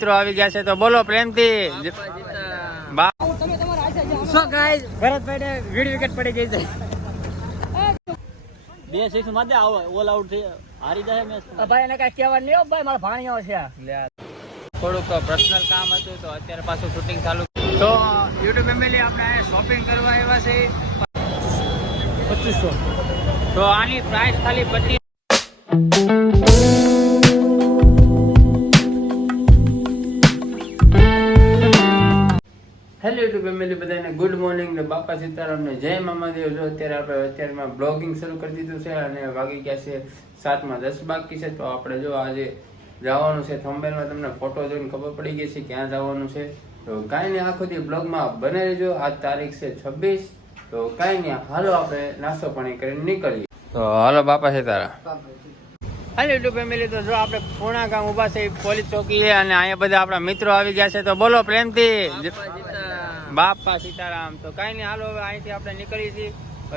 મિત્રો આવી ગયા છે તો બોલો પ્રેમથી. ભરતભાઈ વિકેટ પડી ગઈ છે. બે સિક્સમાં આવો ઓલ આઉટ થઈ હારી જાય મેચ. ભાઈ એને કઈ કહેવા નહીં ભાઈ મારા ભાણિયો છે. થોડુંક પર્સનલ કામ હતું તો અત્યારે પાછું શૂટિંગ ચાલુ. તો યુટ્યુબ ફેમિલી આપણે શોપિંગ કરવા આવ્યા છે પચીસો. તો આની પ્રાઇસ ખાલી પચીસ હેલો યુટ્યુબ ફેમિલી બધાને. ગુડ મોર્નિંગ ને બાપા સીતારામને જય મામાદેવ. જો અત્યારે આપણે અત્યારમાં બ્લોગિંગ શરૂ કરી દીધું છે અને વાગી ગયા છે સાતમાં દસ બાકી છે, તો આપણે જો આજે જવાનું છે થંબેલમાં તમને ફોટો જોઈને ખબર પડી ગઈ છે ક્યાં જવાનું છે. તો કાંઈ નહીં, આખો દી બ્લોગમાં બને રહેજો. આજ તારીખ છે છવ્વીસ. તો કાંઈ નહીં, હાલો આપણે નાસ્તો પાણી કરીને નીકળીએ. તો હાલો બાપા સીતારામ. હાલો યુટ્યુબ ફેમિલી તો જો આપણે પૂર્ણા ગામ ઊભા છે પોલીસ ચોકી છે અને અહીંયા બધા આપણા મિત્રો આવી ગયા છે. તો બોલો પ્રેમથી. બાપા સીતારામ. તો કાંઈ નહીં હાલો હવે અહીંથી આપણે નીકળી છીએ.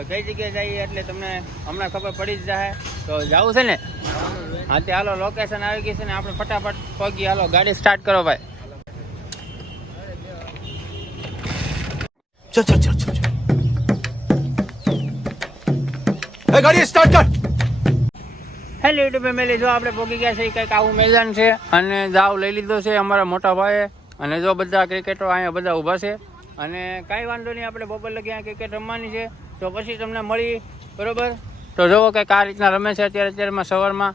કઈ જગ્યાએ જઈએ એટલે તમને હમણાં ખબર પડી જ જાય તો જવું છે ને? હા તે હાલો લોકેશન આવી ગઈ છે ને આપણે ફટાફટ પગી હાલો ગાડી સ્ટાર્ટ કરો ભાઈ. ચલ ચલ ચલ ચલ ગાડી સ્ટાર્ટ કર. હેલો યુટ્યુબ ફેમિલી જો આપણે પોગી ગયા છે કંઈક આવું મેદાન છે અને જાવ લઈ લીધો છે અમારા મોટા ભાઈએ. અને જો બધા ક્રિકેટરો અહીંયા બધા ઊભા છે અને કાંઈ વાંધો નહીં આપણે બપોર લગી ક્રિકેટ રમવાની છે. તો પછી તમને મળી બરોબર? તો જોવો કે આ રીતના રમે છે અત્યારે અત્યારમાં સવારમાં.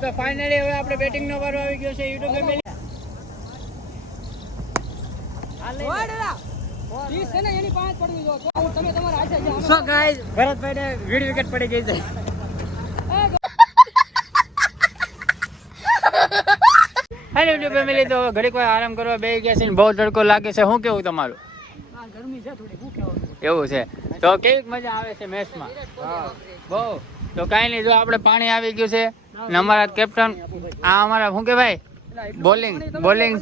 તો ફાઇનલી હવે આપણે બેટિંગનો વારો આવી ગયો છે યુટ્યુબ ફેમિલી સો ભરતભાઈ વીડ વિકેટ પડી ગઈ છે. હેલો યુટ્યુબ ફેમિલી તો ઘડીક વાર આરામ કરવા બે ગયા છે ને બહુ તડકો લાગે છે. શું કેવું તમારું? ગરમી છે થોડી શું કહેવાનું એવું છે. તો કેવી મજા આવે છે મેચમાં બહુ. તો કાંઈ નહીં જો આપણે પાણી આવી ગયું છે ને અમારા કેપ્ટન આ અમારા શું કે ભાઈ બોલિંગ. બોલિંગ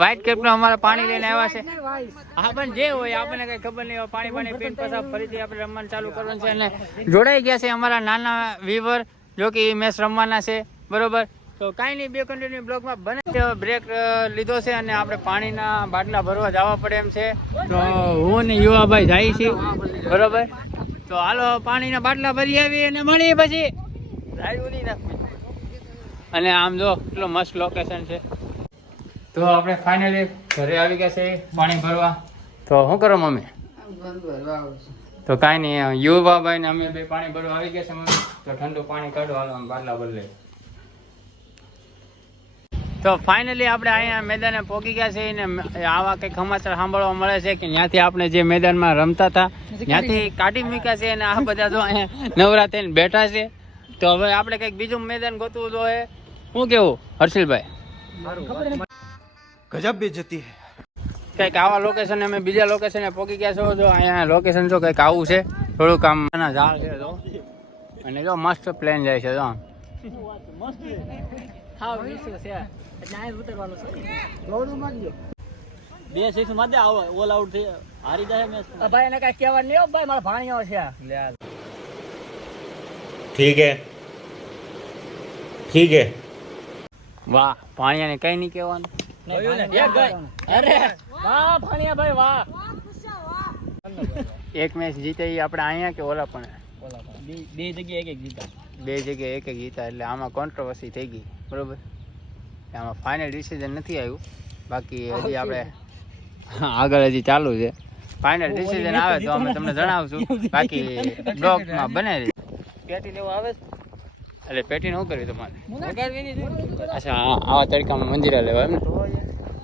વાઇટ કેપ્ટન અમારા પાણી લઈને આવ્યા છે. હા પણ જે હોય આપણને કઈ ખબર નહીં હોય. પાણી પાણી પીને પછી ફરીથી આપણે રમવાનું ચાલુ કરવાનું છે. અને જોડાઈ ગયા છે અમારા નાના વીવર જો કે એ મેચ રમવાના છે. બરોબર? તો કાંઈ નહીં, બે કન્ટિન્યુ બ્લોકમાં બને બ્રેક લીધો છે અને આપણે પાણીના બાટલા ભરવા જવા પડે એમ છે. તો હું ને યુવાભાઈ જાય છે બરોબર? તો હાલો, પાણીના બાટલા ભરી આવી અને મળી પછી. અને આમ જો, કેટલો મસ્ત લોકેશન છે. તો આપણે ફાઇનલી ઘરે આવી ગયા છે પાણી ભરવા. તો શું કરો મમ્મી? તો કાંઈ નહીં યુવા ભાઈ ને અમે બે પાણી ભરવા આવી ગયા છે મમ્મી. તો ઠંડુ પાણી કાઢો, હાલો, આમ બાટલા બદલે તો ફાઇનલી આપણે અહીંયા મેદાને પહોંચી ગયા છે ને આવા કંઈક સમાચાર સાંભળવા મળે છે કે ત્યાંથી આપણે જે મેદાનમાં રમતા હતા ત્યાંથી કાઢી મૂક્યા છે અને આ બધા તો અહીંયા નવરા થઈને બેઠા છે. તો હવે આપણે કંઈક બીજું મેદાન ગોતવું જોઈએ શું કેવું હર્ષિલભાઈ? ગજબ બી બેજતી કંઈક આવા લોકેશન અમે બીજા લોકેશને પહોંચી ગયા છો જો અહીંયા લોકેશન જો કંઈક આવું છે થોડુંક આમ ઝાડ છે જો અને જો મસ્ત પ્લેન જાય છે જો મસ્ત હાવ વિશ્વ છે. એટલે આ ઉતરવાનું ઓલ આઉટ થઈ હારી જાય મેચ ભાઈ એને કાઈ કહેવા નહીં ભાઈ મારા ભાણિયો છે. ઠીક હે. વાહ ભાણિયા કઈ નહીં કહેવાનું. અરે. વાહ ભાણિયા ભાઈ વાહ. એક મેચ જીતે આપડે અહીંયા કે ઓલા પણ? બે જગ્યાએ એક એક જીતા બે જગ્યાએ એક એક જીતા એટલે આમાં કોન્ટ્રોવર્સી થઈ ગઈ. બરોબર? આમાં ફાઇનલ ડિસિઝન નથી આવ્યું. બાકી હજી આપણે આગળ હજી ચાલુ છે. ફાઇનલ ડિસિઝન આવે તો અમે તમને જણાવશું. બાકી બ્લોગમાં બને પેટી લેવું આવે? એટલે પેટીને શું કર્યું તમારે અચ્છા આવા તડકામાં મંજીરા લેવા એમ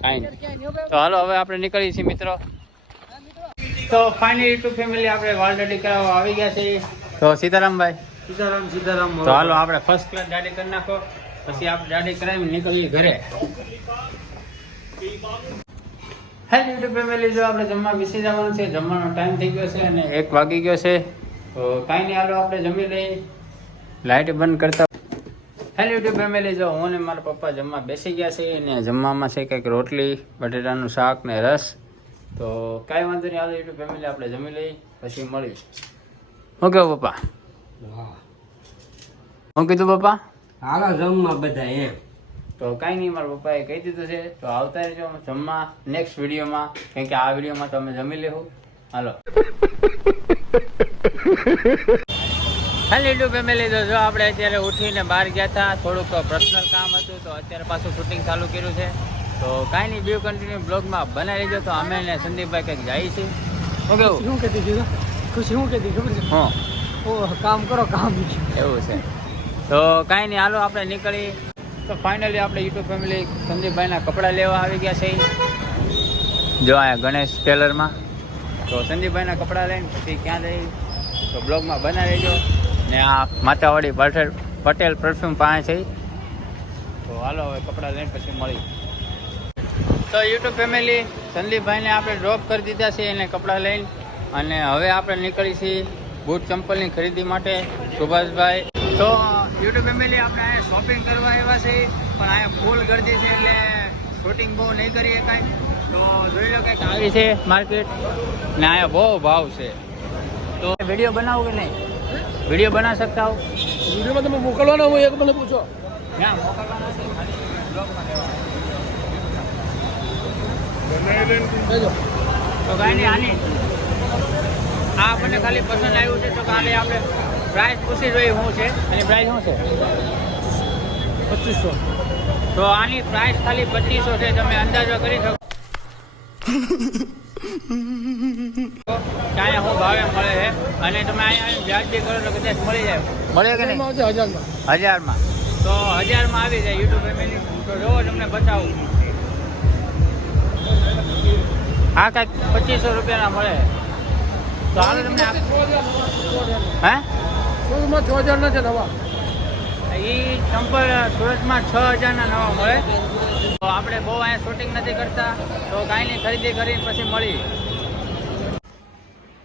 કાંઈ તો હાલો હવે આપણે નીકળીએ છીએ મિત્રો. તો ફાઇનલ યુટ્યુબ ફેમિલી આપણે વાલ કરાવવા આવી ગયા છીએ. તો સીતારામભાઈ. સીતારામ સીતારામ તો હાલો આપણે ફર્સ્ટ ક્લાસ દાડી કરી નાખો. પછી આપણે દાડી કરાવી નીકળીએ ઘરે. હેલ યુટ્યુબ ફેમિલી જો આપણે જમવા બેસી જવાનું છે જમવાનો ટાઈમ થઈ ગયો છે અને એક વાગી ગયો છે. તો કાંઈ નહીં હાલો આપણે જમી લઈએ. લાઇટ બંધ કરતા હેલ યુટ્યુબ ફેમિલી જો હું ને મારા પપ્પા જમવા બેસી ગયા છે અને જમવામાં છે કંઈક રોટલી બટેટાનું શાક ને રસ. તો કાંઈ વાંધો નહીં હાલો યુટ્યુબ ફેમિલી આપણે જમી લઈએ પછી મળીએ. શું કેવું પપ્પા. શું કીધું પપ્પા? હાલો જમવા બધા એમ. તો કાંઈ નહીં મારા પપ્પાએ કહી દીધું છે. તો આવતા રહેજો જમવા નેક્સ્ટ વિડીયોમાં. કેમ કે આ વિડીયોમાં તમે જમી લેવું હાલો. હેલો યુટ્યુબ ફેમિલી તો જો આપણે અત્યારે ઉઠીને બહાર ગયા હતા. થોડુંક પર્સનલ કામ હતું તો અત્યારે પાછું શૂટિંગ ચાલુ કર્યું છે. તો કાંઈ નહીં બીજું કન્ટિન્યુ બ્લોગમાં બનાવી લેજો તો અમે સંદીપભાઈ કંઈક જઈએ છીએ. ઓકે શું કહેતી હતી ખુશી શું કહેતી ખબર છે? હા. ઓ કામ કરો કામ એવું છે. તો કાંઈ નહીં હાલો આપણે નીકળી. તો ફાઇનલી આપણે યુટ્યુબ ફેમિલી સંદીપભાઈના કપડાં લેવા આવી ગયા છે. જો અહીંયા ગણેશ ટેલરમાં તો સંદીપભાઈના કપડાં લઈને પછી ક્યાં લઈ તો બ્લોગમાં બનાવી લેજો ને આ માતાવાડી પટેલ પટેલ પરફ્યુમ પાસે છે. તો હાલો હવે કપડાં લઈને પછી મળી. તો યુટ્યુબ ફેમિલી સંદીપભાઈને આપણે ડ્રોપ કરી દીધા છે એને કપડાં લઈને. અને હવે આપણે નીકળી છીએ બૂટ ચંપલની ખરીદી માટે. સુભાષભાઈ તો યુટ્યુબ ફેમિલી આપણે અહીંયા શોપિંગ કરવા આવ્યા છે પણ અહીંયા ફૂલ ગરદી છે એટલે શૂટિંગ બહુ નહીં કરીએ કાંઈ. તો જોઈ લો કંઈક આવી છે માર્કેટ ને અહીંયા બહુ ભાવ છે. તો વીડિયો બનાવો કે નહીં? વીડિયો બનાવી શકતા હો? વિડીયોમાં તમે મોકલવાના હોય એક મને પૂછો. ના મોકલવાના છે ખાલી બ્લોગમાં લેવાના. તો કાંઈ નહીં આની આ આપણને ખાલી પસંદ આવ્યું છે તો કાલે આપણે પ્રાઇસ પૂછી જોઈએ શું છે. એની પ્રાઇસ શું છે? પચીસો. તો આની પ્રાઇસ ખાલી પચીસો છે તમે અંદાજો કરી શકો. ક્યાંય શું ભાવે મળે છે. અને તમે અહીંયા વ્યાજબી કરો તો કદાચ મળી જાય. મળે કે નહીં? હજારમાં હજારમાં. તો હજારમાં આવી જાય યુટ્યુબ ફેમિલી તો જોવો તમને બતાવું. આ કાંઈક પચીસો રૂપિયાના મળે. તો હાલો તમને હે? છ હજાર ના છે નવા. એ ચંપલ સુરતમાં છ હજારના નવા મળે. તો આપણે બહુ અહીંયા શૂટિંગ નથી કરતા. તો કાંઈ નહીં ખરીદી કરીને પછી મળી.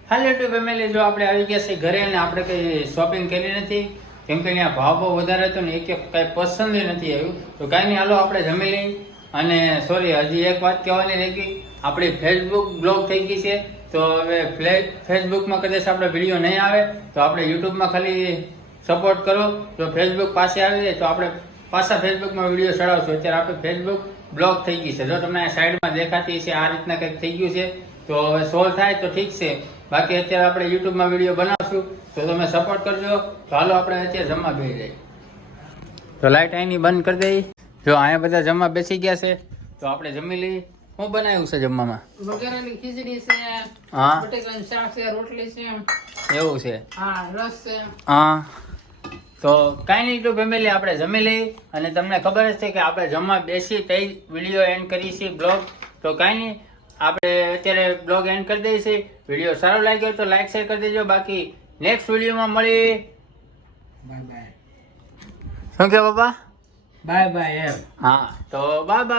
હાલ યુટ્યુબ ફેમિલી જો આપણે આવી ગયા છે ઘરે આપણે કંઈ શોપિંગ કરી નથી. કેમ કે અહીંયા ભાવ બહુ વધારે હતો ને એક એક કાંઈ પસંદ નથી આવ્યું. તો કાંઈ નહીં હાલો આપણે જમી લઈ અને સોરી હજી એક વાત કહેવાની રહી ગઈ. આપણી ફેસબુક બ્લોગ થઈ ગઈ છે. તો હવે ફેસબુકમાં કદાચ આપણે વીડિયો નહીં આવે, તો આપણે યુટ્યુબમાં ખાલી સપોર્ટ કરો. જો ફેસબુક પાસે આવી જાય તો આપણે પાછા ફેસબુકમાં વીડિયો ચડાવશું. અત્યારે આપણે ફેસબુક બ્લોક થઈ ગઈ છે. જો તમને સાઈડમાં દેખાતી છે આ રીતના કંઈક થઈ ગયું છે, તો હવે સોલ્વ થાય તો ઠીક છે. બાકી અત્યારે આપણે યુટ્યુબમાં વીડિયો બનાવશું, તો તમે સપોર્ટ કરજો. તો હાલો આપણે અત્યારે જમવા બેસી જઈએ. તો લાઇટ અહીંની બંધ કરી દઈ જો અહીંયા બધા જમવા બેસી ગયા છે, તો આપણે જમી લઈએ. શું બનાવ્યું છે જમવામાં? વઘારેલી ખીચડી છે હા. બટેકાનું શાક છે રોટલી છે. એવું છે. હા રસ છે. હા. તો કાંઈ નહીં તો ફેમિલી આપણે જમી લઈ અને તમને ખબર જ છે કે આપણે જમવા બેસી તે વીડિયો એન્ડ કરી છે બ્લોગ. તો કાંઈ નહીં આપણે અત્યારે બ્લોગ એન્ડ કરી દઈએ છીએ. વીડિયો સારો લાગ્યો તો લાઈક શેર કરી દેજો. બાકી નેક્સ્ટ વિડીયોમાં મળી બાય બાય. શું કે બાબા બાય બાય એમ. હા તો બાય બાય.